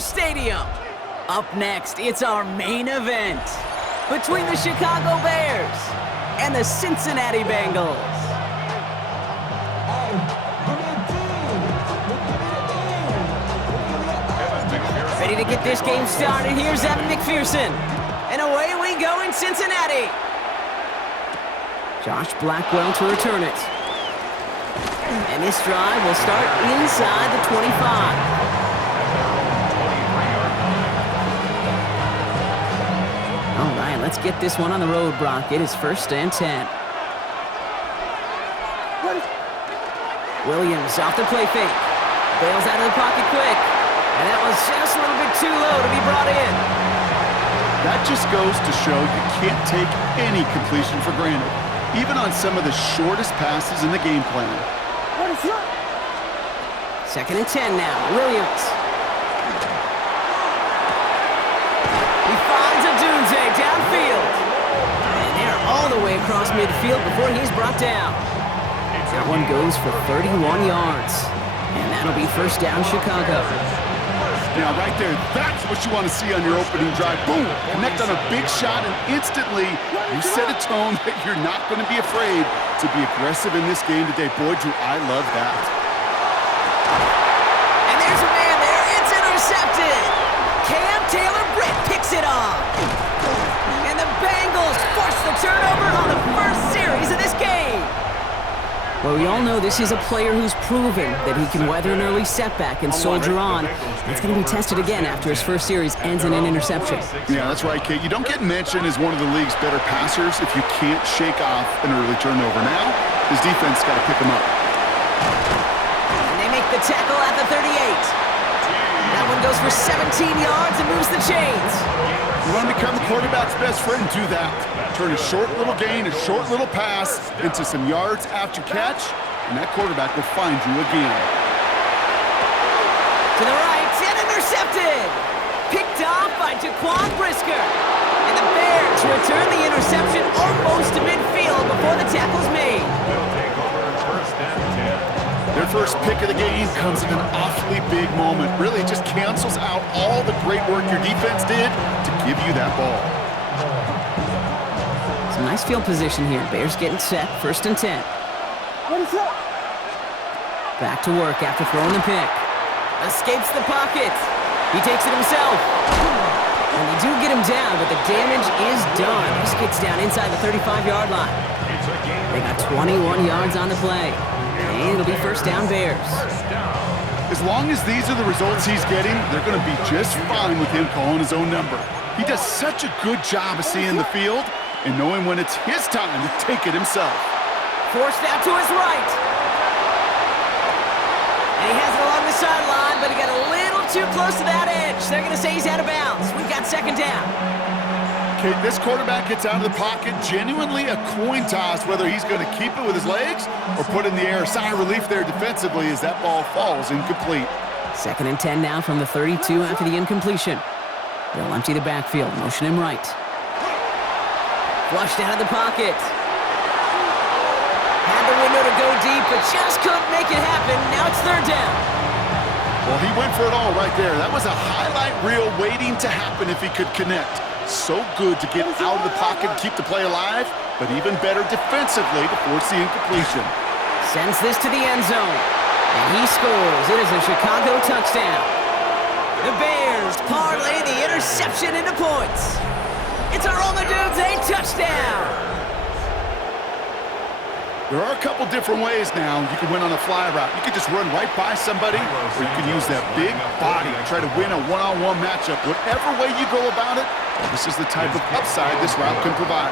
Stadium. Up next, it's our main event between the Chicago Bears and the Cincinnati Bengals. Ready to get this game started, here's Evan McPherson. And away we go in Cincinnati. Josh Blackwell to return it. And this drive will start inside the 25. All right, let's get this one on the road, Brock. It is 1st and 10. Williams off the play fake. Bails out of the pocket quick. And that was just a little bit too low to be brought in. That just goes to show you can't take any completion for granted, even on some of the shortest passes in the game plan. 2nd and 10 now. Williams. He finds a Dunze downfield. And they're all the way across midfield before he's brought down. That one goes for 31 yards. And that'll be 1st down Chicago. Now right there, that's what you want to see on your opening drive. Boom! Connect on a big shot and instantly you set a tone that you're not going to be afraid to be aggressive in this game today. Boy, do I love that. And there's a man there. It's intercepted. Cam Taylor-Britt picks it off. And the Bengals force the turnover on the first series of this game. Well, we all know this is a player who's proven that he can weather an early setback and soldier on. It's going to be tested again after his first series ends in an interception. Yeah, that's right, Kate. You don't get mentioned as one of the league's better passers if you can't shake off an early turnover. Now, his defense got to pick him up. And they make the tackle at the 38. That one goes for 17 yards and moves the chains. You want to become the quarterback's best friend, do that. Turn a short little gain, a short little pass into some yards after catch, and that quarterback will find you again. To the right, and intercepted! Picked off by Jaquan Brisker. And the Bears return the interception almost to midfield before the tackle's made. Their first pick of the game comes in an awfully big moment. Really just cancels out all the great work your defense did to give you that ball. Some nice field position here. Bears getting set, 1st and 10. Back to work after throwing the pick. Escapes the pocket. He takes it himself. And they do get him down, but the damage is done. This gets down inside the 35-yard line. They got 21 yards on the play. And it'll be 1st down Bears. As long as these are the results he's getting, they're going to be just fine with him calling his own number. He does such a good job of seeing the field and knowing when it's his time to take it himself. Forced out to his right. And he has it along the sideline, but he got a little too close to that edge. They're going to say he's out of bounds. We've got 2nd down. Okay, this quarterback gets out of the pocket, genuinely a coin toss whether he's going to keep it with his legs or put in the air. Sigh of relief there defensively as that ball falls incomplete. 2nd and 10 now from the 32 after the incompletion. They'll empty the backfield, motion him right. Flushed out of the pocket. Had the window to go deep, but just couldn't make it happen. Now it's 3rd down. Well, he went for it all right there. That was a highlight reel waiting to happen if he could connect. So good to get out of the pocket and keep the play alive, but even better defensively to force the incompletion. Sends this to the end zone, and he scores. It is a Chicago touchdown. The Bears parlay the interception into points. It's a Roma Dunze touchdown. There are a couple different ways now you can win on a fly route. You can just run right by somebody, or you can use that big body to try to win a one-on-one matchup. Whatever way you go about it, this is the type of upside this route can provide.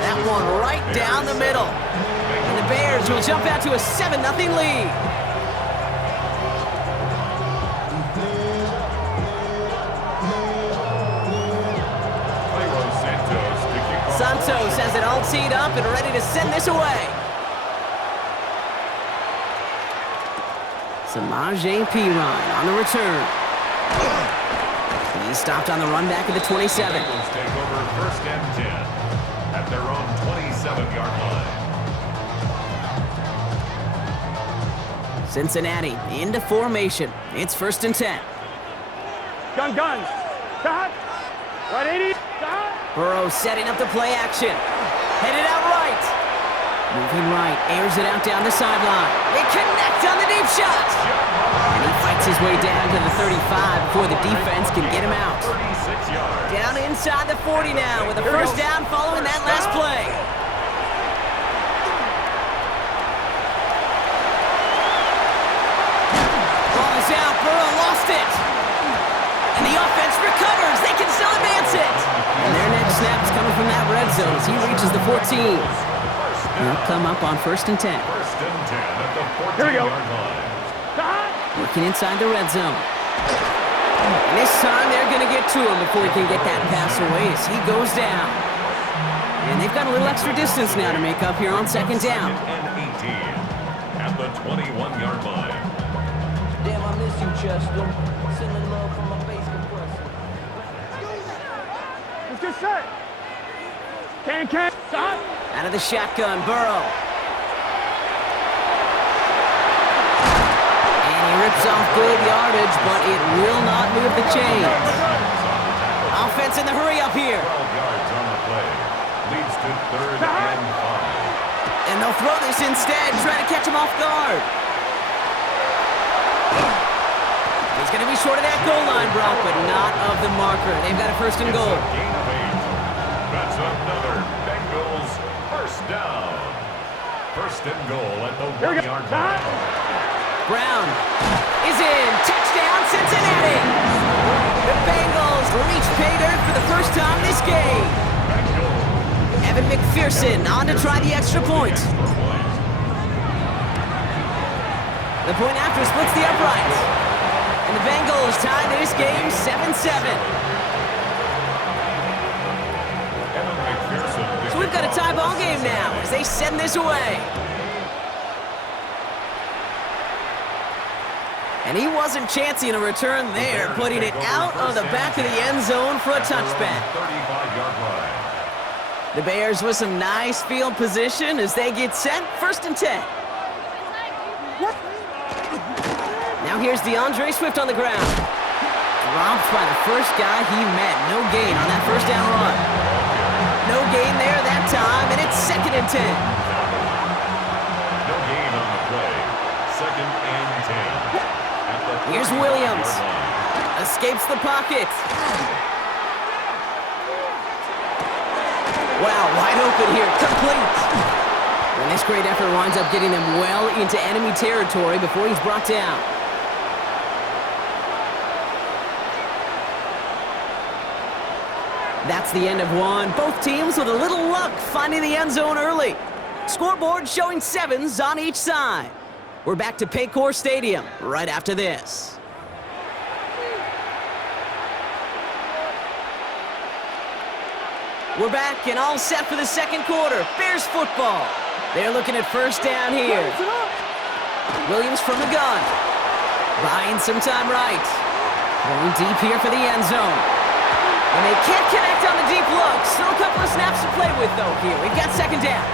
That one right down the middle. And the Bears will jump out to a 7-0 lead. Santos has it all teed up and ready to send this away. Samaje Perine on the return. He's stopped on the run back at the 27. Bengals take over 1st and 10 at their own 27-yard line. Cincinnati into formation. It's 1st and 10. Gun. Stop. 180. Stop. Burrow setting up the play action. Headed out right. Moving right, airs it out down the sideline. They connect on the deep shot. And he fights his way down to the 35 before the defense can get him out. 36 yards. Down inside the 40 now with a first down following that last play. Ball is out, Burrow lost it. And the offense recovers. They can still advance it. And their next snap is coming from that red zone as he reaches the 14. They'll come up on 1st and 10. 1st and 10 at the 14-yard line. Working inside the red zone. And this time they're going to get to him before he can get that pass away as he goes down. And they've got a little extra distance now to make up here on 2nd down. 2nd and 18 at the 21-yard line. Damn, I miss you, Chester. Sending love from my face compressor. Let's get set. Can. Stop. Out of the shotgun, Burrow. And he rips off good yardage, but it will not move the chains. Offense in the hurry up here. 12 yards on the play. Leads to 3rd and 5. And they'll throw this instead, trying to catch him off guard. He's going to be short of that goal line, Brock, but not of the marker. They've got a 1st and goal. It's a gain of 8. That's another Bengals first down. 1st and goal at the 1-yard line. Brown is in. Touchdown, Cincinnati. The Bengals reach pay dirt for the first time this game. Evan McPherson on to try the extra point. The point after splits the uprights. And the Bengals tie this game 7-7. So we've got a tie ball game now as they send this away. And he wasn't chancing a return there, putting it out of the back of the end zone for a touchback. 35-yard line. The Bears with some nice field position as they get set, 1st and 10. Now here's DeAndre Swift on the ground. Dropped by the first guy he met. No gain on that 1st down run. No gain there that time, and it's 2nd and 10. No gain on the play. 2nd and 10. Here's Williams. Escapes the pocket. Wow, wide open here. Complete. And this great effort winds up getting them well into enemy territory before he's brought down. That's the end of one. Both teams with a little luck finding the end zone early. Scoreboard showing 7s on each side. We're back to Paycor Stadium right after this. We're back and all set for the 2nd quarter. Bears football. They're looking at 1st down here. Williams from the gun. Buying some time right. Going deep here for the end zone. And they can't connect on the deep look. Still a couple of snaps to play with, though, here. We've got 2nd down.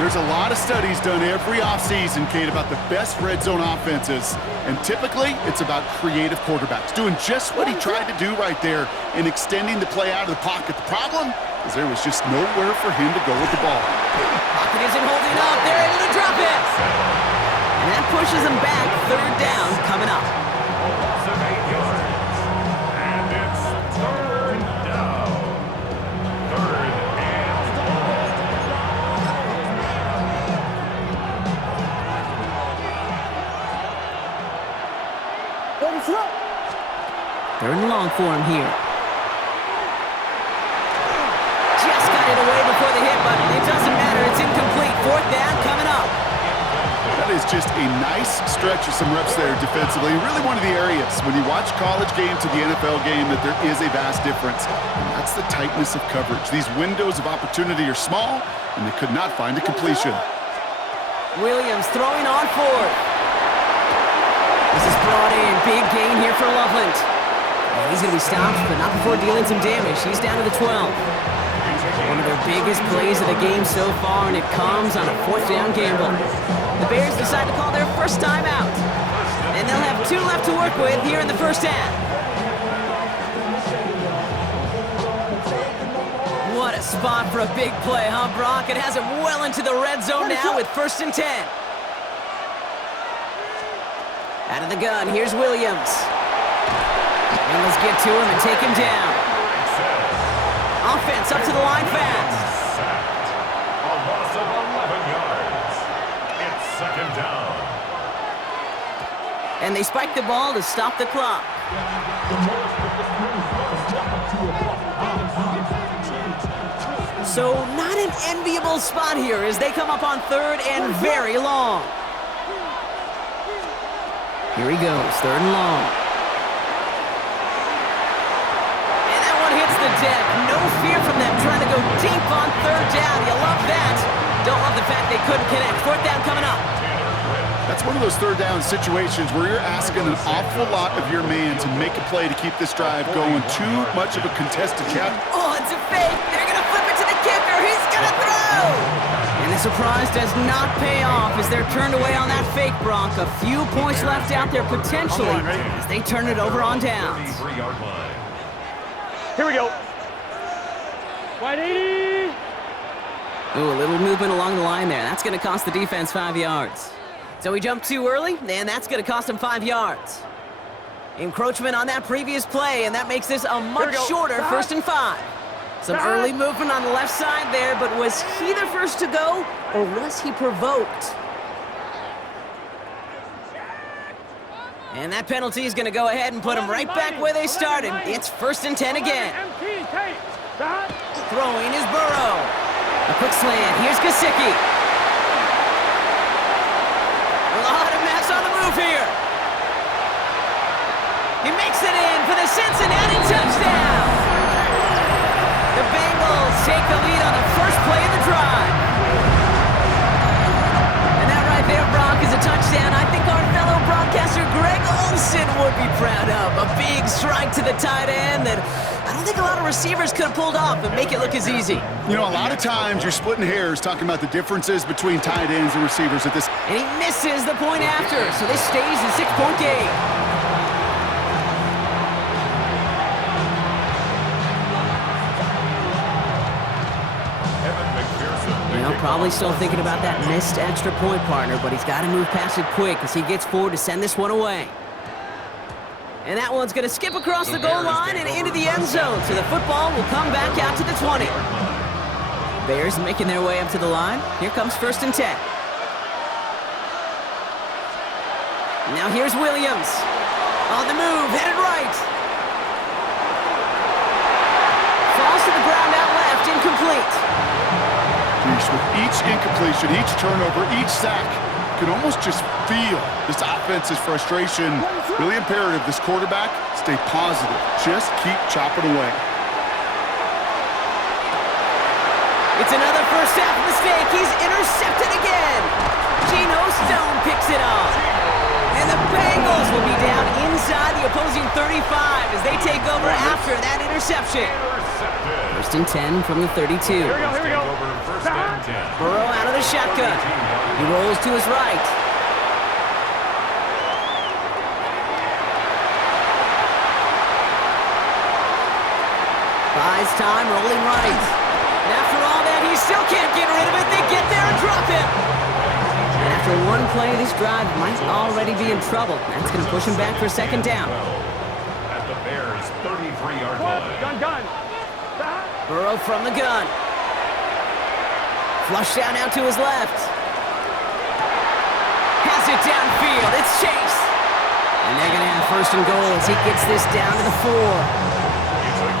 There's a lot of studies done every offseason, Kate, about the best red zone offenses. And typically, it's about creative quarterbacks doing just what he tried to do right there and extending the play out of the pocket. The problem is there was just nowhere for him to go with the ball. Pocket isn't holding up. They're able to drop it. And that pushes them back. 3rd down coming up. A loss of 8 yards. And it's 3rd down. 3rd and 1. Third and long for him here. Just got it away before the hit, but it doesn't matter. It's incomplete. 4th down coming up. That is just a nice stretch of some reps there defensively. Really one of the areas when you watch college game to the NFL game that there is a vast difference. And that's the tightness of coverage. These windows of opportunity are small, and they could not find a completion. Williams throwing on 4th. This is brought in. Big gain here for Loveland. And he's going to be stopped, but not before dealing some damage. He's down to the 12. One of their biggest plays of the game so far, and it comes on a 4th down gamble. The Bears decide to call their first time out. And they'll have 2 left to work with here in the 1st half. spot for a big play, huh, Brock? It has him well into the red zone now with 1st and 10. Out of the gun, here's Williams. Bengals get to him and take him down. Offense up to the line fast. A loss of 11 yards. It's 2nd down. And they spike the ball to stop the clock. So not an enviable spot here as they come up on 3rd and very long. Here he goes, 3rd and long. And that one hits the deck. No fear from them trying to go deep on 3rd down. You love that. Don't love the fact they couldn't connect. 4th down coming up. That's one of those 3rd down situations where you're asking an awful lot of your man to make a play to keep this drive going. Too much of a contested catch. Oh, it's a fake. They're going to flip it to the kicker. He's going to throw. And the surprise does not pay off as they're turned away on that fake, Brock. A few points left out there potentially as they turn it over on downs. Here we go. 180. Ooh, a little movement along the line there. That's going to cost the defense 5 yards. So he jumped too early, and that's going to cost him 5 yards. Encroachment on that previous play, and that makes this a much shorter 1st and 5. Some early movement on the left side there, but was he the first to go, or was he provoked? And that penalty is going to go ahead and put them right back where they started. It's 1st and 10 again. Throwing is Burrow. A quick slant. Here's Gesicki. A lot of mess on the move here. He makes it in for the Cincinnati touchdown. The Bengals take the lead on the first play of the drive. And that right there, Brock, is a touchdown I think our fellow broadcaster Greg Olsen would be proud of. A big strike to the tight end that I don't think a lot of receivers could have pulled off and make it look as easy. You know, a lot of times you're splitting hairs talking about the differences between tight ends and receivers at this. And he misses the point after, so this stays a 6-point game. Probably still thinking about that missed extra point, partner, but he's got to move past it quick as he gets forward to send this one away. And that one's going to skip across the goal line and into the end zone, so the football will come back out to the 20. Bears making their way up to the line. Here comes 1st and 10. Now here's Williams. On the move, headed right. Falls to the ground out left, incomplete. With each incompletion, each turnover, each sack, you can almost just feel this offense's frustration. Really imperative this quarterback stay positive. Just keep chopping away. It's another first half mistake. He's intercepted again. Geno Stone picks it off. And the Bengals will be down inside the opposing 35 as they take over after that interception. 1st and 10 from the 32. Here we go. Burrow out of the shotgun. He rolls to his right. Buys time, rolling right. And after all that, he still can't get rid of it. They get there and drop him. And after one play, this drive might already be in trouble. That's going to push him back for 2nd down. At the Bears' 33-yard line. Gun. Burrow from the gun. Flush down out to his left. Has it downfield. It's Chase. And they're going to have 1st and goal as he gets this down to the 4.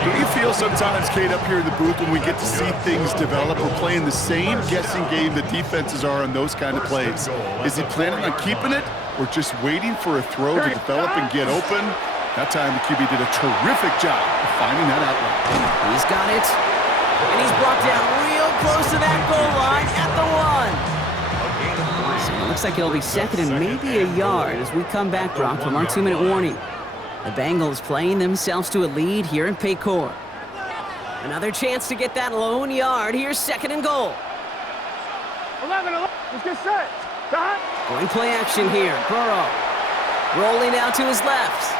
Do you feel sometimes, Kate, up here in the booth when we get to see things develop, we're playing the same guessing game the defenses are on those kind of plays? Is he planning on keeping it or just waiting for a throw to develop and get open? That time the QB did a terrific job of finding that outlet. He's got it. And he's brought down real close to that goal line at the 1. So it looks like it'll be 2nd and maybe a yard as we come back, Brock, from our 2-minute warning. The Bengals playing themselves to a lead here in Paycor. Another chance to get that lone yard. Here's 2nd and goal. 11. Let's get set. Going play action here. Burrow rolling out to his left.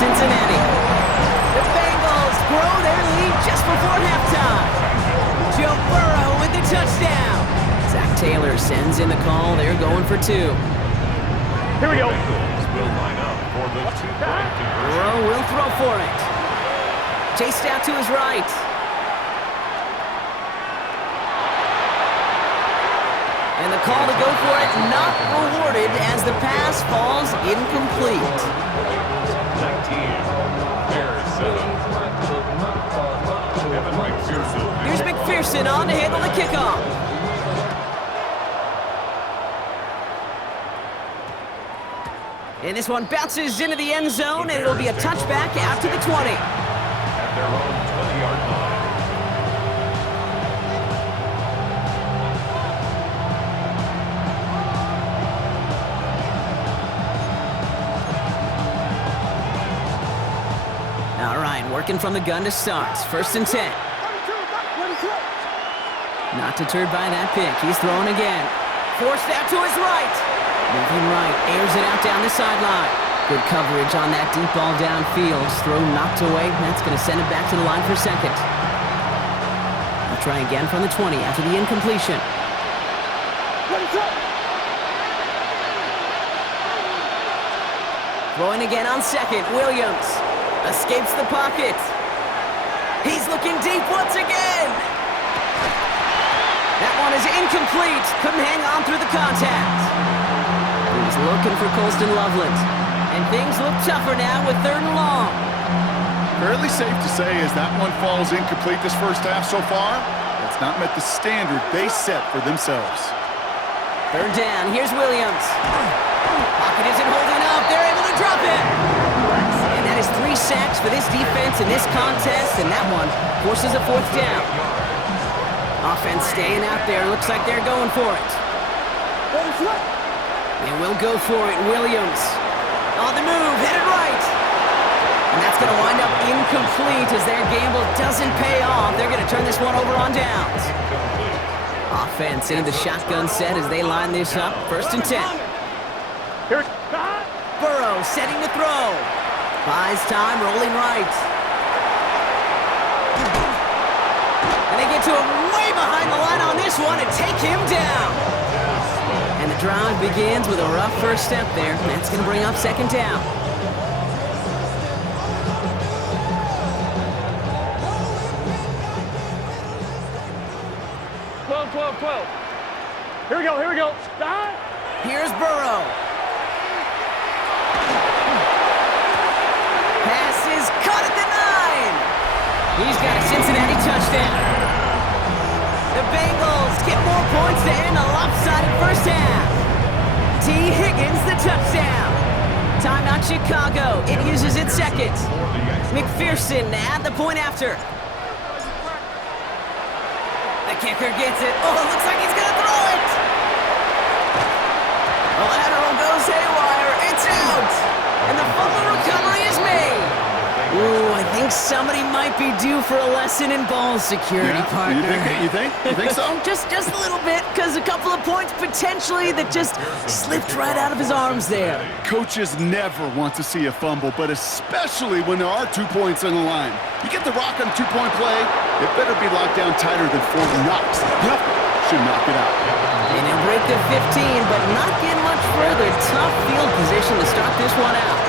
Cincinnati. The Bengals grow their lead just before halftime. Joe Burrow with the touchdown. Zach Taylor sends in the call. They're going for two. Here we go. Bengals will line up for the two-point conversion. Burrow will throw for it. Chased out to his right. And the call to go for it not rewarded as the pass falls incomplete. 19, Bears 7. Evan McPherson. Here's McPherson on to handle the kickoff. And this one bounces into the end zone, and it'll be a touchback out to the 20. At their own 20-yard line. All right, working from the gun to start. 1st and 10. Not deterred by that pick. He's throwing again. Forced out to his right. Moving right, airs it out down the sideline. Good coverage on that deep ball downfield. Throw knocked away. That's going to send it back to the line for second. They'll try again from the 20 after the incompletion. Throwing again on second. Williams escapes the pocket. He's looking deep once again. That one is incomplete. Couldn't hang on through the contact. He's looking for Colston Loveland. And things look tougher now with 3rd and long. Fairly safe to say as that one falls incomplete this first half so far, that's not met the standard they set for themselves. 3rd down. Here's Williams. Pocket isn't holding up. They're able to drop it. And that is 3 sacks for this defense in this contest, and that one forces a 4th down. Offense staying out there. Looks like they're going for it. They will go for it. Williams on the move, headed right. And that's going to wind up incomplete as their gamble doesn't pay off. They're going to turn this one over on downs. Offense into the shotgun set as they line this up. 1st and 10. Here. Burrow setting to throw. Buys time, rolling right. And they get to him way behind the line on this one and take him down. And the drive begins with a rough first step there. That's going to bring up 2nd down. Here we go. Stop. Here's Burrow. Pass is caught at the 9. He's got a Cincinnati touchdown. The Bengals get more points to end a lopsided first half. T. Higgins the touchdown. Timeout Chicago. It uses its second. McPherson at the point after. The kicker gets it. Oh, it looks like he's going to throw it. The lateral goes haywire. It's out. And the fumble recovery is made. Ooh, I think somebody might be due for a lesson in ball security, partner. You think so? just a little bit, because a couple of points potentially that just slipped right out of his arms there. Coaches never want to see a fumble, but especially when there are 2 points on the line. You get the rock on a 2-point play, it better be locked down tighter than Fort Knox. Nothing should knock it out. And he'll break the 15, but not get much further. Tough field position to start this one out.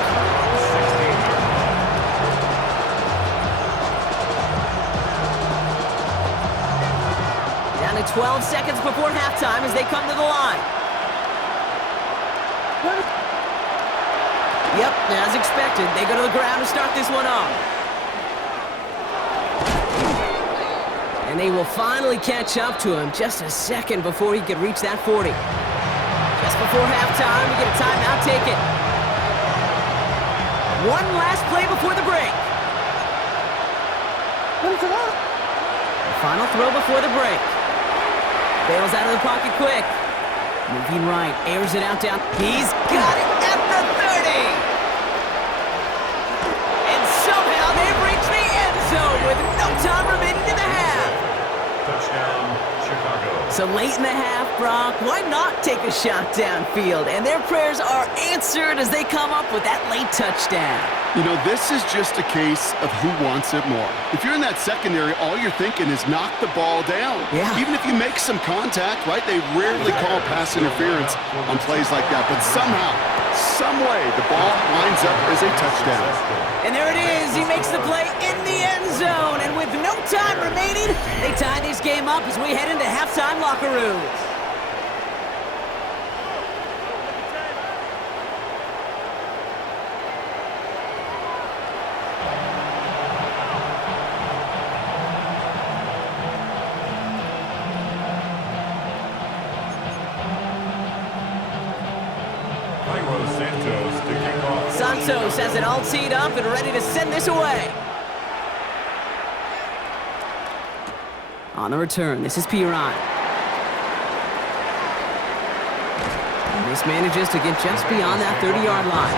Down to 12 seconds before halftime as they come to the line. Yep, as expected, they go to the ground to start this one off. And they will finally catch up to him just a second before he could reach that 40. Just before halftime, we get a timeout taken. One last play before the break. The final throw before the break. Bails out of the pocket quick. Moving right, airs it out down. He's got it at the 30. And somehow they've reached the end zone with no time remaining in the half. Touchdown, Chicago. So late in the half, Brock, why not take a shot downfield? And their prayers are answered as they come up with that late touchdown. You know, this is just a case of who wants it more. If you're in that secondary, all you're thinking is knock the ball down. Yeah. Even if you make some contact, right? They rarely call pass interference on plays like that. But somehow, some way, the ball winds up as a touchdown. And there it is. He makes the play in the end zone. And with no time remaining, they tie this game up as we head into halftime locker rooms. Santos has it all teed up and ready to send this away. On the return, this is Piran. This manages to get just beyond that 30-yard line.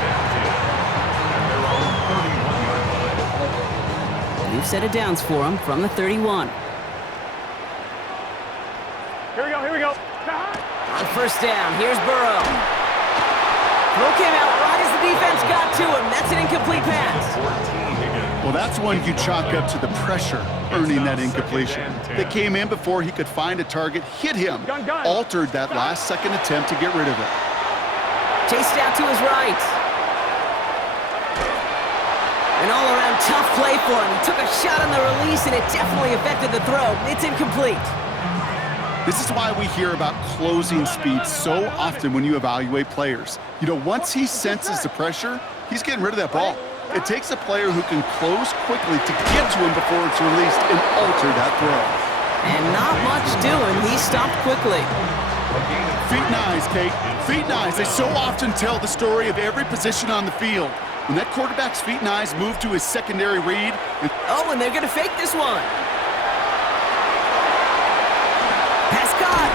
We've set it downs for him from the 31. Here we go, here we go. On first down, here's Burrow. Throw came out right as the defense got to him. That's an incomplete pass. Well, that's one you chalk up to the pressure earning that incompletion. They came in before he could find a target, hit him, altered that last-second attempt to get rid of it. Chased out to his right. An all-around tough play for him. He took a shot on the release, and it definitely affected the throw. It's incomplete. This is why we hear about closing speed so often when you evaluate players. You know, once he senses the pressure, he's getting rid of that ball. It takes a player who can close quickly to get to him before it's released and alter that throw. And not much doing. He stopped quickly. Feet and eyes, Kate. Feet and eyes. They so often tell the story of every position on the field. When that quarterback's feet and eyes move to his secondary read. Oh, and they're going to fake this one. Pass caught.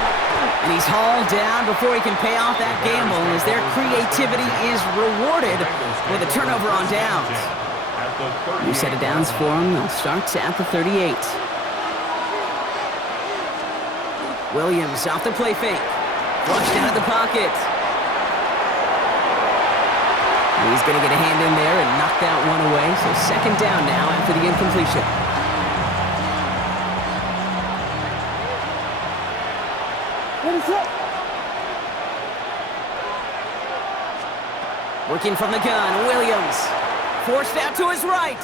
And he's hauled down before he can pay off that gamble as their creativity is rewarded with a turnover on downs. New set of downs for him. They'll start at the 38. Williams off the play fake. Flushed out of the pocket. He's going to get a hand in there and knock that one away. So second down now after the incompletion. Working from the gun, Williams. Forced out to his right.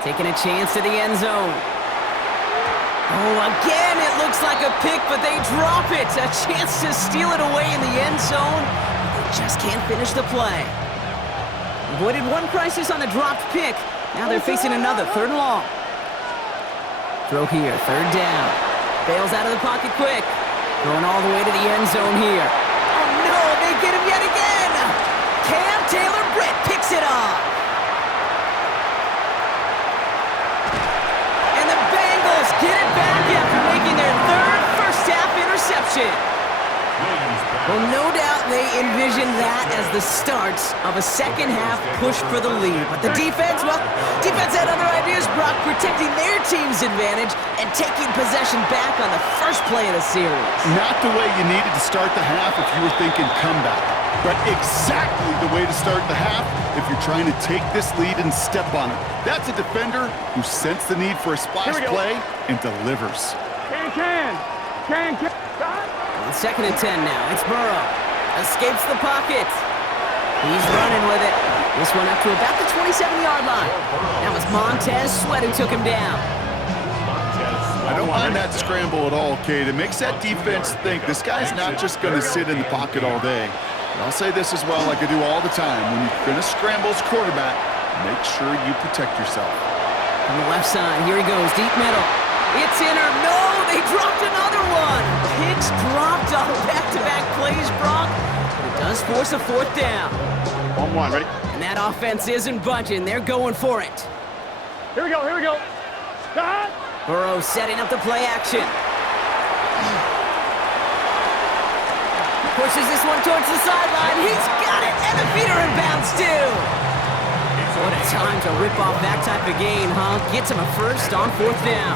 Taking a chance to the end zone. Oh, again, it looks like a pick, but they drop it. A chance to steal it away in the end zone. They just can't finish the play. Avoided one crisis on the dropped pick. Now they're facing another, third and long. Throw here, third down. Bails out of the pocket quick. Going all the way to the end zone here. Oh no, they get him yet again! Cam Taylor-Britt picks it off. And the Bengals get it back after making their third first-half interception. Well, no doubt they envisioned that as the start of a second-half push for the lead. But the defense, well, defense had other ideas, Brock, protecting their team's advantage and taking possession back on the first play of the series. Not the way you needed to start the half if you were thinking comeback, but exactly the way to start the half if you're trying to take this lead and step on it. That's a defender who sensed the need for a splash play and delivers. Can. On second and 10 now, it's Burrow. Escapes the pocket. He's running with it. This one up to about the 27-yard line. That was Montez Sweat who took him down. I don't mind that scramble at all, Kate. It makes that defense think this guy's not just going to sit in the pocket all day. But I'll say this as well, like I do all the time. When you're going to scramble as quarterback, make sure you protect yourself. On the left side, here he goes, deep middle. It's in or no, they dropped another one. Picks dropped on back-to-back plays, Brock. But it does force a fourth down. 1-1, ready? And that offense isn't budging. They're going for it. Here we go. Stop! Burrow setting up the play action. Pushes this one towards the sideline. He's got it, and the feet are in bounds too. What a time to rip off that type of game, huh? Gets him a first on fourth down.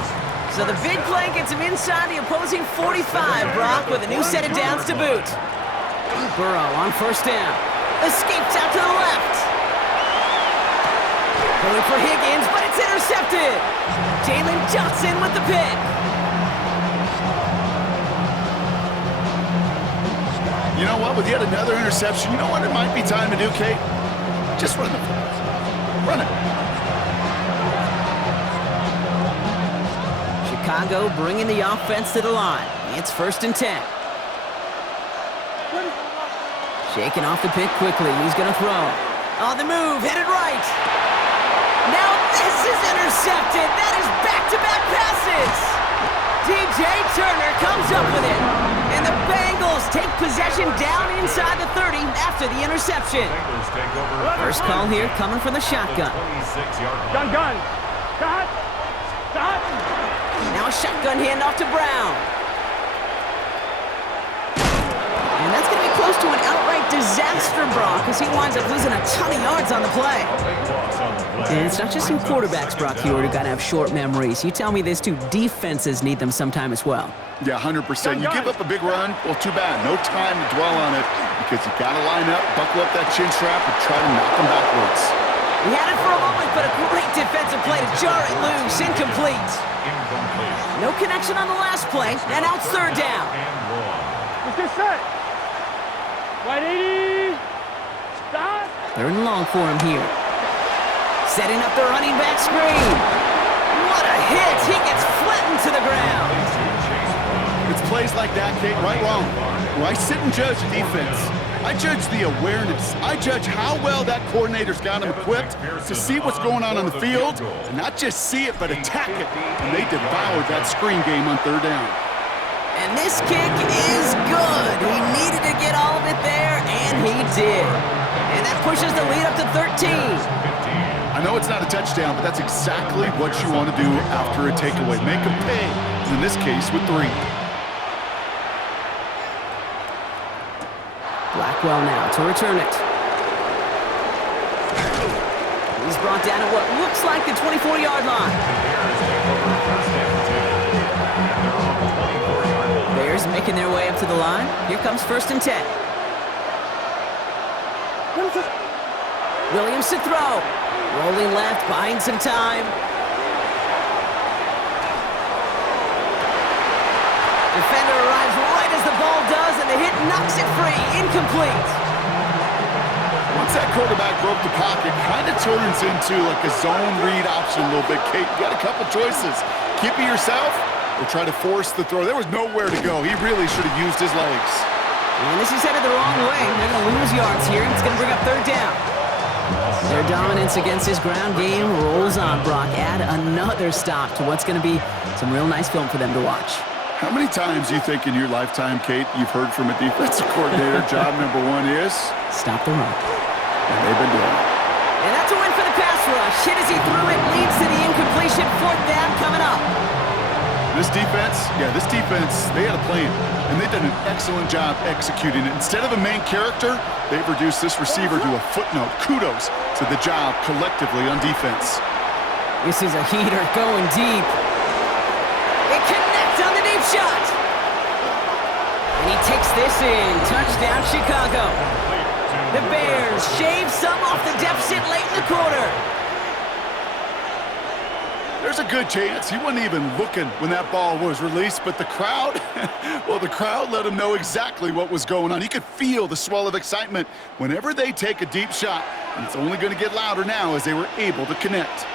So the big play gets him inside the opposing 45, Brock, with a new set of downs to boot. Burrow on first down. Escapes out to the left. Going for Higgins, but it's intercepted. Jalen Johnson with the pick. You know what? With yet another interception, you know what it might be time to do, Kate? Just run the football. Run it. Chicago bringing the offense to the line. It's 1st and 10. Shaking off the pick quickly. He's going to throw. On the move, headed right. Now this is intercepted. That is back-to-back passes. DJ Turner comes up with it. And the Bengals take possession down inside the 30 after the interception. First call here coming from the shotgun. Gun. Stop. Now a shotgun handoff to Brown. And that's going to be close to an outright disaster, Brock, as he winds up losing a ton of yards on the play. And it's not just some quarterbacks, Brock, here who got to have short memories. You tell me this too, defenses need them sometime as well. Yeah, 100%. You give up a big run, well, too bad. No time to dwell on it because you got to line up, buckle up that chin strap, and try to knock them backwards. He had it for a moment, but a great defensive play to jar it loose. Incomplete. No connection on the last play, and out 3rd down. Let's get set. Right 80. Stop. 3rd and long for him here. Setting up the running back screen. What a hit. He gets flattened to the ground. It's plays like that, Kate, right wrong. Where I sit and judge defense. I judge the awareness. I judge how well that coordinator's got him equipped to see what's going on the field, and not just see it, but attack it. And they devoured that screen game on 3rd down. And this kick is good. He needed to get all of it there, and he did. And that pushes the lead up to 13. I know it's not a touchdown, but that's exactly what you want to do after a takeaway. Make them pay, in this case with 3. Blackwell now to return it. He's brought down at what looks like the 24-yard line. Bears making their way up to the line. Here comes 1st and 10. Williams to throw. Rolling left, buying some time. Defender arrives right as the ball does, and the hit knocks it free. Incomplete. Once that quarterback broke the pocket, kind of turns into like a zone read option a little bit, Kate. You got a couple choices. Keep it yourself or try to force the throw. There was nowhere to go. He really should have used his legs. And this is headed the wrong way. They're going to lose yards here. It's going to bring up 3rd down. Their dominance against his ground game rolls on, Brock. Add another stop to what's going to be some real nice film for them to watch. How many times do you think in your lifetime, Kate, you've heard from a defensive coordinator, job number 1 is? Stop the run. And they've been doing it. And that's a win for the pass rush. Hit as he threw it, leads to the incompletion. 4th down coming up. This defense, they had a plan, and they've done an excellent job executing it. Instead of a main character, they've reduced this receiver to a footnote. Kudos to the job collectively on defense. This is a heater going deep. It connects on the deep shot. And he takes this in. Touchdown, Chicago. The Bears shave some off the deficit late in the quarter. There's a good chance he wasn't even looking when that ball was released, but the crowd, well, the crowd let him know exactly what was going on. He could feel the swell of excitement whenever they take a deep shot, and it's only going to get louder now as they were able to connect.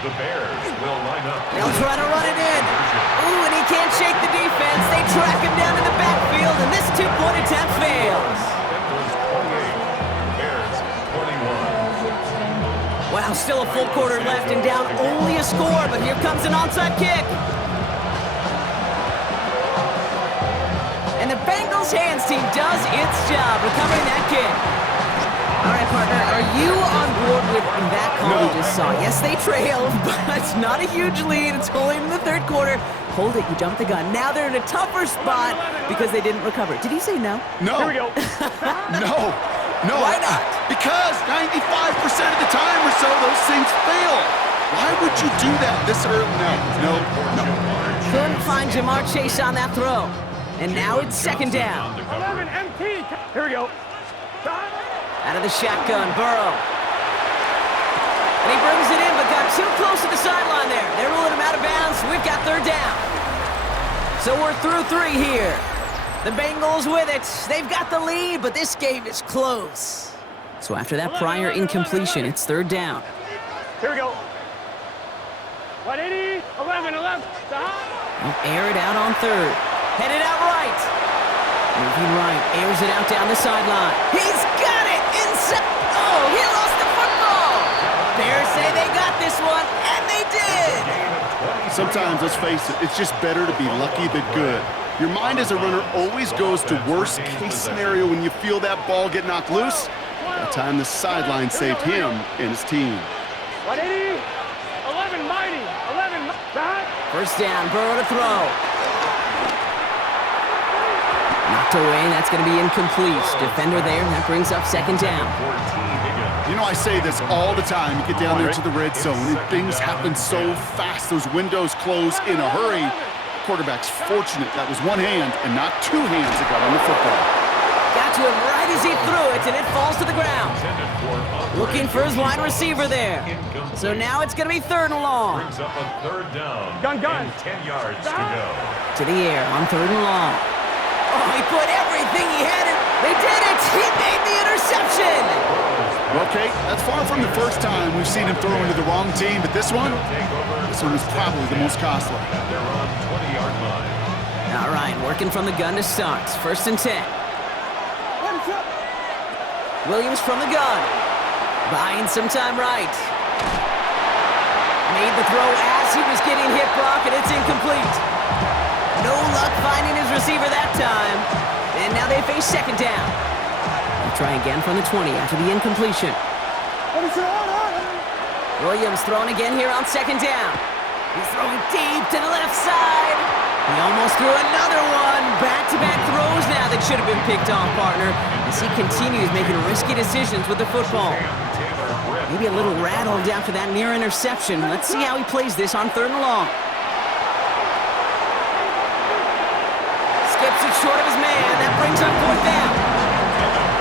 The Bears will line up. They'll try to run it in. Ooh, and he can't shake the defense. They track him down in the backfield, and this 2-point attempt fails. Bengals 28, Bears 21. Wow, still a full quarter left and down only a score, but here comes an onside kick. And the Bengals hands team does its job recovering that kick. All right, partner, are you on board with that call we just saw? Yes, they trailed, but it's not a huge lead. It's only in the 3rd quarter. Hold it, you jumped the gun. Now they're in a tougher spot because they didn't recover. Did he say no? No. Here we go. No. Why not? Because 95% of the time or so, those things fail. Why would you do that this early? No. Couldn't find Jamar Chase on that throw. And now it's second down. 11 MT. Here we go. Out of the shotgun, Burrow. And he brings it in, but got too close to the sideline there. They're ruling him out of bounds. We've got third down. So we're through 3 here. The Bengals with it. They've got the lead, but this game is close. So after that prior incompletion, it's third down. Here we go. 180, 11. He'll air it out on third. Headed out right. Moving right, airs it out down the sideline. He's got it inside. Oh, he lost the football. Bears say they got this one, and they did. Sometimes, let's face it, it's just better to be lucky than good. Your mind as a runner always goes to worst case scenario when you feel that ball get knocked loose. That time the sideline saved him and his team. 180, 11 mighty, 11. First down, Burrow to throw. Knocked away, that's going to be incomplete. Defender there, and that brings up second down. You know, I say this all the time. You get down there to the red zone, and things happen so fast. Those windows close in a hurry. Quarterback's fortunate that was one hand and not 2 hands that got on the football. Got to him right as he threw it, and it falls to the ground. Looking for his wide receiver there. So now it's going to be third and long. Brings up a third down. Gun. And 10 yards to go. To the air on third and long. Oh, he put everything he had in. They did it! He made the interception! Okay, that's far from the first time we've seen him throw into the wrong team, but this one was probably the most costly. They're on 20-yard line. All right, working from the gun to start. First and 10. Williams from the gun. Buying some time right. Made the throw as he was getting hit, Brock, and it's incomplete. No luck finding his receiver that time. And now they face second down. They'll try again from the 20 after the incompletion. Williams throwing again here on second down. He's throwing deep to the left side. He almost threw another one. Back-to-back throws now that should have been picked off, partner, as he continues making risky decisions with the football. Maybe a little rattled after that near interception. Let's see how he plays this on third and long. Skips it short of his man. That brings up fourth down.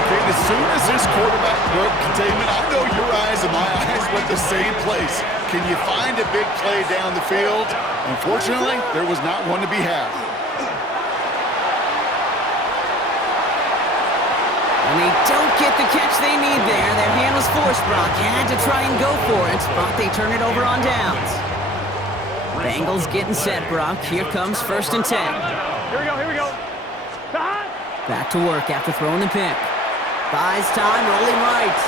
Okay, as soon as this quarterback broke containment, I know your eyes and my eyes went the same place. Can you find a big play down the field? Unfortunately, there was not one to be had. And they don't get the catch they need there. Their hand was forced, Brock. Had to try and go for it, but they turn it over on downs. Bengals getting set, Brock. Here comes first and 10. Here we go. Back to work after throwing the pick. Buys time, rolling right.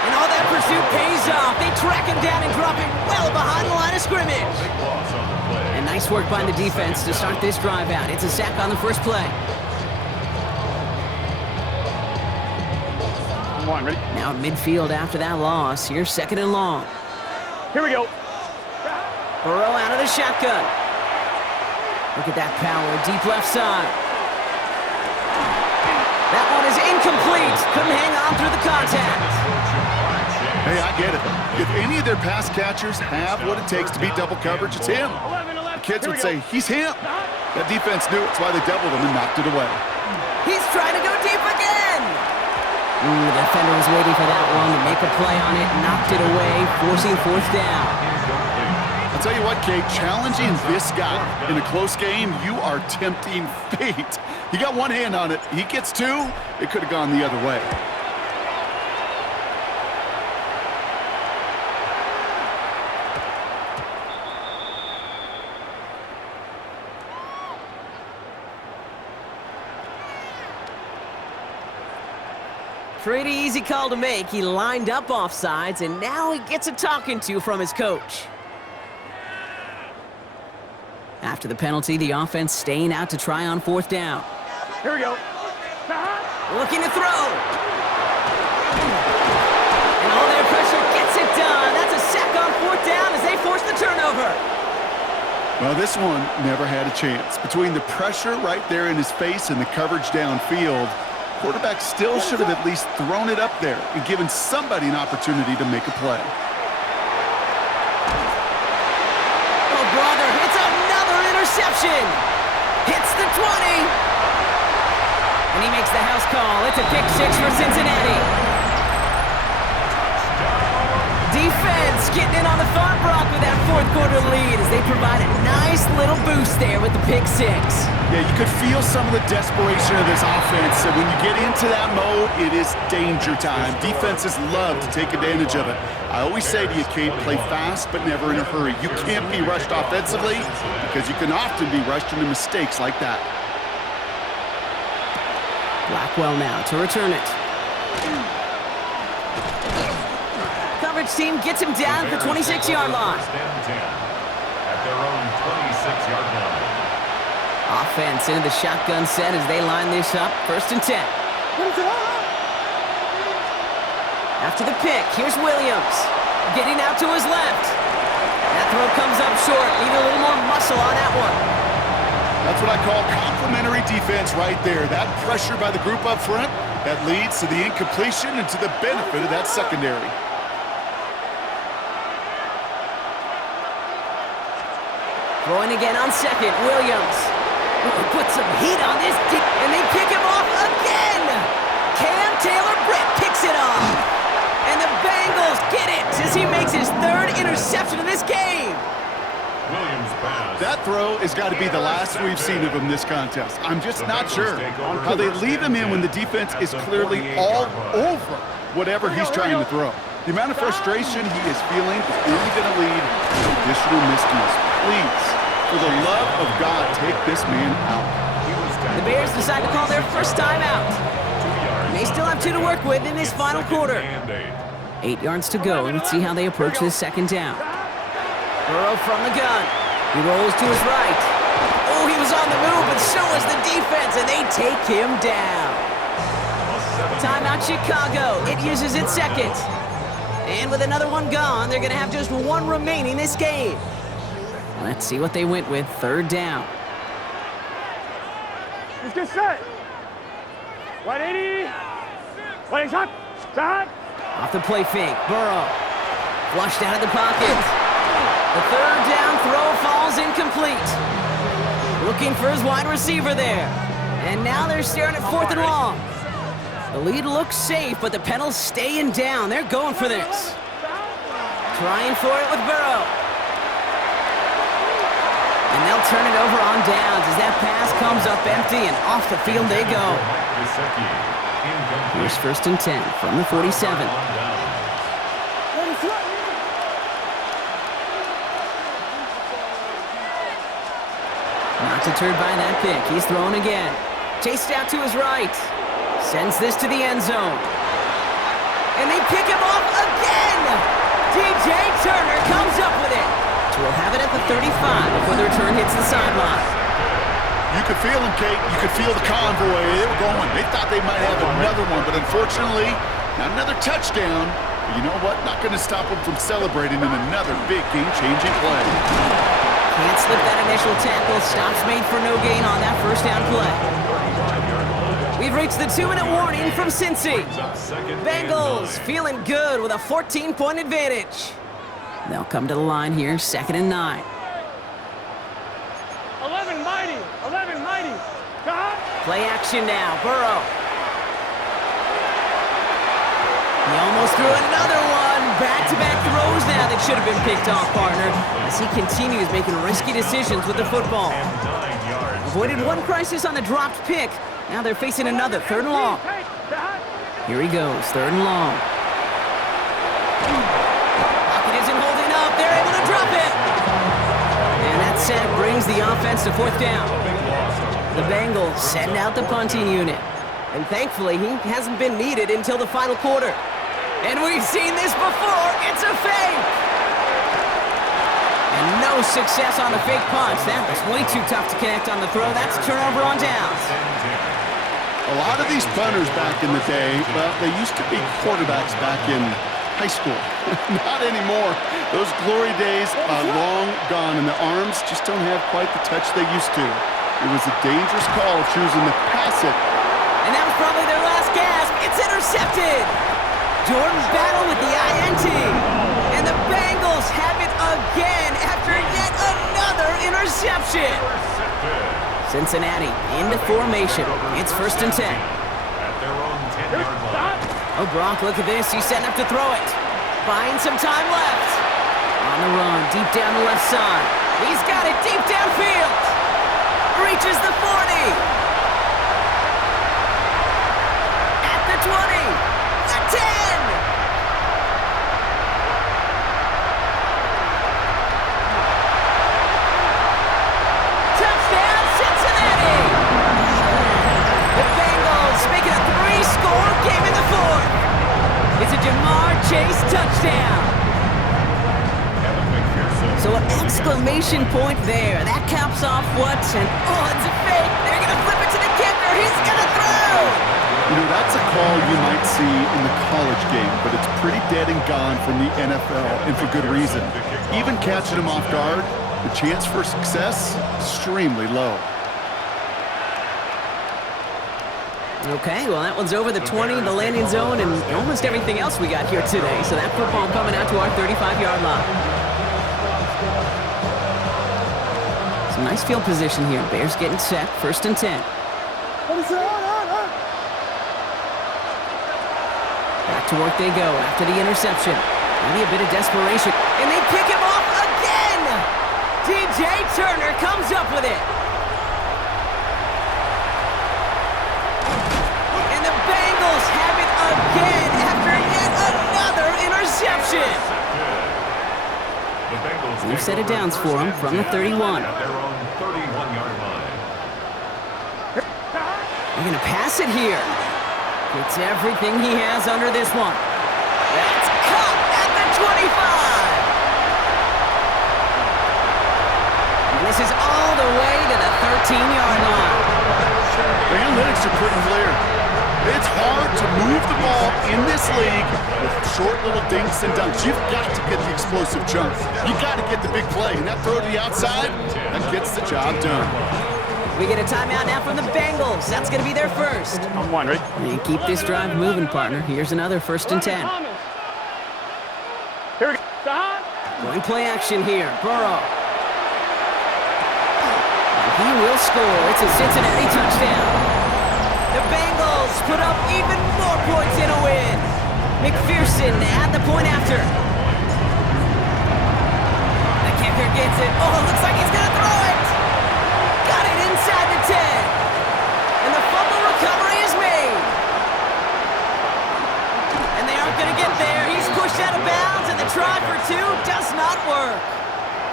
And all that pursuit pays off. They track him down and drop him well behind the line of scrimmage. And nice work by the defense to start this drive out. It's a sack on the first play. Come on, ready? Now at midfield after that loss. Here's second and long. Here we go. Burrow out of the shotgun. Look at that power, deep left side. That one is incomplete. Couldn't hang on through the contact. Hey, I get it. If any of their pass catchers have what it takes to beat double coverage, it's him. The kids would say, he's him. That defense knew it. That's why they doubled him and knocked it away. He's trying to go deep again. The defender was waiting for that one to make a play on it. Knocked it away, forcing fourth down. I'll tell you what, Kate, challenging this guy in a close game, you are tempting fate. He got one hand on it. He gets 2. It could have gone the other way. Pretty easy call to make. He lined up offsides, and now he gets a talking to from his coach. After the penalty, the offense staying out to try on fourth down. Here we go. Looking to throw. And all their pressure gets it done. That's a sack on fourth down as they force the turnover. Well, this one never had a chance. Between the pressure right there in his face and the coverage downfield, Quarterback still should have at least thrown it up there and given somebody an opportunity to make a play. Oh, brother, it's another interception. Hits the 20. And he makes the house call. It's a pick six for Cincinnati. Defense getting in on the Farm Rock with that fourth quarter lead as they provide a nice little boost there with the pick six. Yeah, you could feel some of the desperation of this offense. And when you get into that mode, it is danger time. Defenses love to take advantage of it. I always say to you, Kate, play fast but never in a hurry. You can't be rushed offensively because you can often be rushed into mistakes like that. Blackwell now to return it. Coverage team gets him down at the 26-yard line. First and 10 at their own 26-yard line. Offense into the shotgun set as they line this up. First and 10. After the pick, here's Williams. Getting out to his left. That throw comes up short. Need a little more muscle on that one. That's what I call complementary defense right there. That pressure by the group up front, that leads to the incompletion and to the benefit of that secondary. Throwing again on second, Williams. Put some heat on this deep, and they pick him off again. Cam Taylor-Britt picks it off. And the Bengals get it as he makes his third interception of this game. Williams pass. That throw has got to be the last we've seen of him this contest. I'm just not sure how they leave him in when the defense is clearly all over whatever he's trying to throw. The amount of frustration he is feeling is only going to lead to additional miscues. Please, for the love of God, take this man out. The Bears decide to call their first time out. They still have 2 to work with in this final quarter. 8 yards to go. Let's see how they approach this second down. Burrow from the gun. He rolls to his right. Oh, he was on the move, but so was the defense, and they take him down. Timeout Chicago. It uses its second. And with another one gone, they're going to have just one remaining this game. Let's see what they went with. Third down. Let's get set. 180. 180 shot. Shot. Off the play fake. Burrow. Flushed out of the pocket. The third down throw falls incomplete. Looking for his wide receiver there. And now they're staring at 4th and long. The lead looks safe, but the Penals staying down. They're going for this. Trying for it with Burrow. And they'll turn it over on downs as that pass comes up empty, and off the field they go. Here's first and 10 from the 47. Not deterred by that pick. He's thrown again. Chased out to his right. Sends this to the end zone. And they pick him off again! DJ Turner comes up with it. So we'll have it at the 35 before the return hits the sideline. You could feel him, Kate. You could feel the convoy. They were going. They thought they might have another one, but unfortunately, not another touchdown. But you know what? Not going to stop them from celebrating in another big game-changing play. Can't slip that initial tackle. Stops made for no gain on that first down play. We've reached the 2-minute warning from Cincy. Bengals feeling good with a 14-point advantage. They'll come to the line here, 2nd and 9. 11 mighty. 11 mighty. God. Play action now, Burrow. He almost threw another one. Back-to-back throws now that should have been picked off, partner, as he continues making risky decisions with the football. Avoided one crisis on the dropped pick. Now they're facing another 3rd and long. Here he goes, 3rd and long. Pocket isn't holding up. They're able to drop it. And that sack brings the offense to 4th down. The Bengals send out the punting unit. And thankfully, he hasn't been needed until the final quarter. And we've seen this before. It's a fake. And no success on the fake punch. That was way too tough to connect on the throw. That's a turnover on downs. A lot of these punters back in the day, well, they used to be quarterbacks back in high school. Not anymore. Those glory days are long gone, and the arms just don't have quite the touch they used to. It was a dangerous call choosing to pass it. And that was probably their last gasp. It's intercepted. Jordan Battle with the INT. And the Bengals have it again after yet another interception. Cincinnati into formation. It's 1st and 10. At their own 10-yard line. Oh, Brock, look at this. He's setting up to throw it. Buying some time left. On the run, deep down the left side. He's got it deep downfield. Reaches the 40. At the 20. The 10. Touchdown, Cincinnati. The Bengals making a 3-score game in the 4th. It's a Jamar Chase touchdown. So an exclamation point there. That caps off what? And oh, it's a fake. They're going to flip it to the kicker. He's going to throw. You know, that's a call you might see in the college game, but it's pretty dead and gone from the NFL, and for good reason. Even catching him off guard, the chance for success, extremely low. Okay, well, that one's over the 20, the landing zone, and almost everything else we got here today. So that football coming out to our 35-yard line. Some nice field position here. Bears getting set, 1st and 10. Back to work they go after the interception. Maybe a bit of desperation. And they pick him off again! DJ Turner comes up with it. And the Bengals have it again after yet another interception. New set of downs for him from the 31. At their own 31-yard line. They're going to pass it here. Gets everything he has under this one. That's caught at the 25. And this is all the way to the 13-yard line. The analytics are pretty clear. It's hard to move the ball in this league with short little dinks and dunks. You've got to get the explosive jump. You've got to get the big play. And that throw to the outside, that gets the job done. We get a timeout now from the Bengals. That's going to be their first. I'm one, right? And keep this drive moving, partner. Here's another 1st and 10. Here we go. Stop. Going play action here. Burrow. And he will score. It's a Cincinnati touchdown. The Bengals put up even more points in a win. McPherson at the point after. The kicker gets it. Oh, it looks like he's going to throw it. Got it inside the 10. And the fumble recovery is made. And they aren't going to get there. He's pushed out of bounds, and the try for 2 does not work.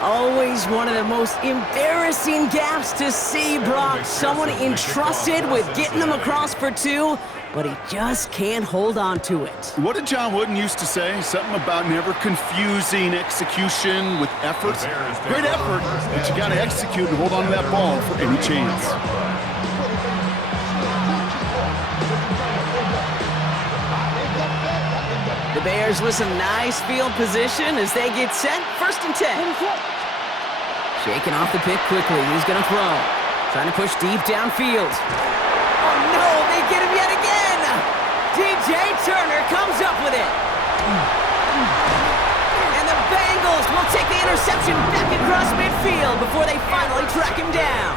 Always one of the most embarrassing gaps to see, Brock. Someone entrusted with getting them across for 2, but he just can't hold on to it. What did John Wooden used to say? Something about never confusing execution with effort. Great effort, but you got to execute and hold on to that ball for any chance. The Bears with some nice field position as they get set. 1st and 10. Shaking off the pick quickly. He's going to throw. Trying to push deep downfield. Oh, no, they get him yet again. DJ Turner comes up with it. And the Bengals will take the interception back across midfield before they finally track him down.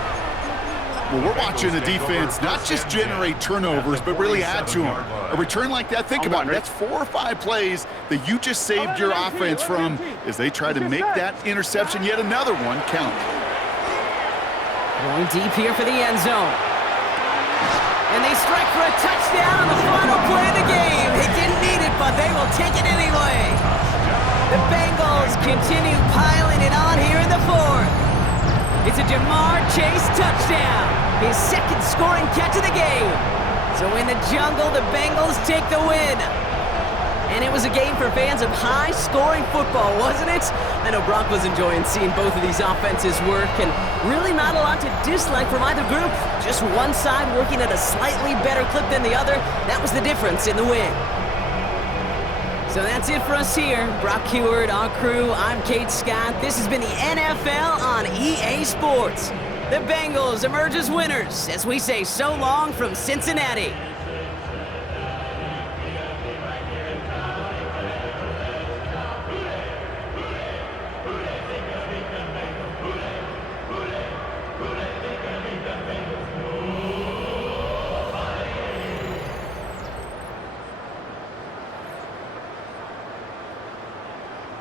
Well, we're watching the defense not just generate turnovers, but really add to them. A return like that, think about it. That's 4 or 5 plays that you just saved your offense from as they try to make that interception, yet another one, count. Going deep here for the end zone. And they strike for a touchdown on the final play of the game. They didn't need it, but they will take it anyway. The Bengals continue piling it on here in the 4th. It's a Jamar Chase touchdown. His 2nd scoring catch of the game. So in the jungle, the Bengals take the win. And it was a game for fans of high-scoring football, wasn't it? I know Brock was enjoying seeing both of these offenses work, and really not a lot to dislike from either group. Just one side working at a slightly better clip than the other. That was the difference in the win. So that's it for us here. Brock Heward, our crew, I'm Kate Scott. This has been the NFL on EA Sports. The Bengals emerge as winners as we say so long from Cincinnati.